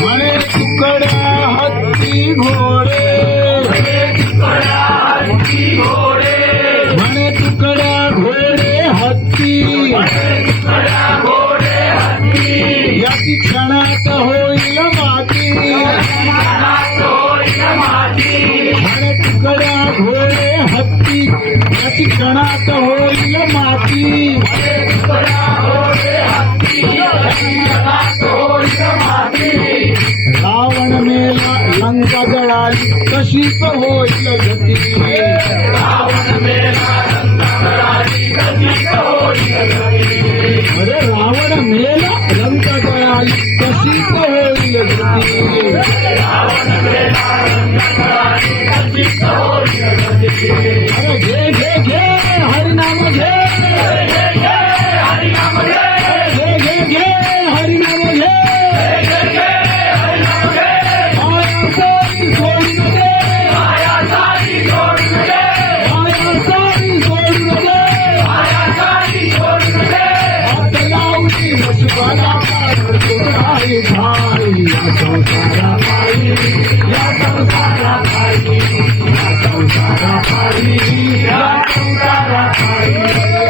म्हणे तुकड्या हत्ती घोडे म्हणे तुकड्या घोडे हत्ती याची क्षणात होईल माती म्हणे तुकड्या घोडे हत्ती याची क्षणात होईल माती रावण मेला लंका जळाली कशीच होईल गती अरे रावण मेला लंका जळाली कशीच होईल गती अरे घे घे घे हरिनाम घे घे घे हरिनाम घे भाई भाई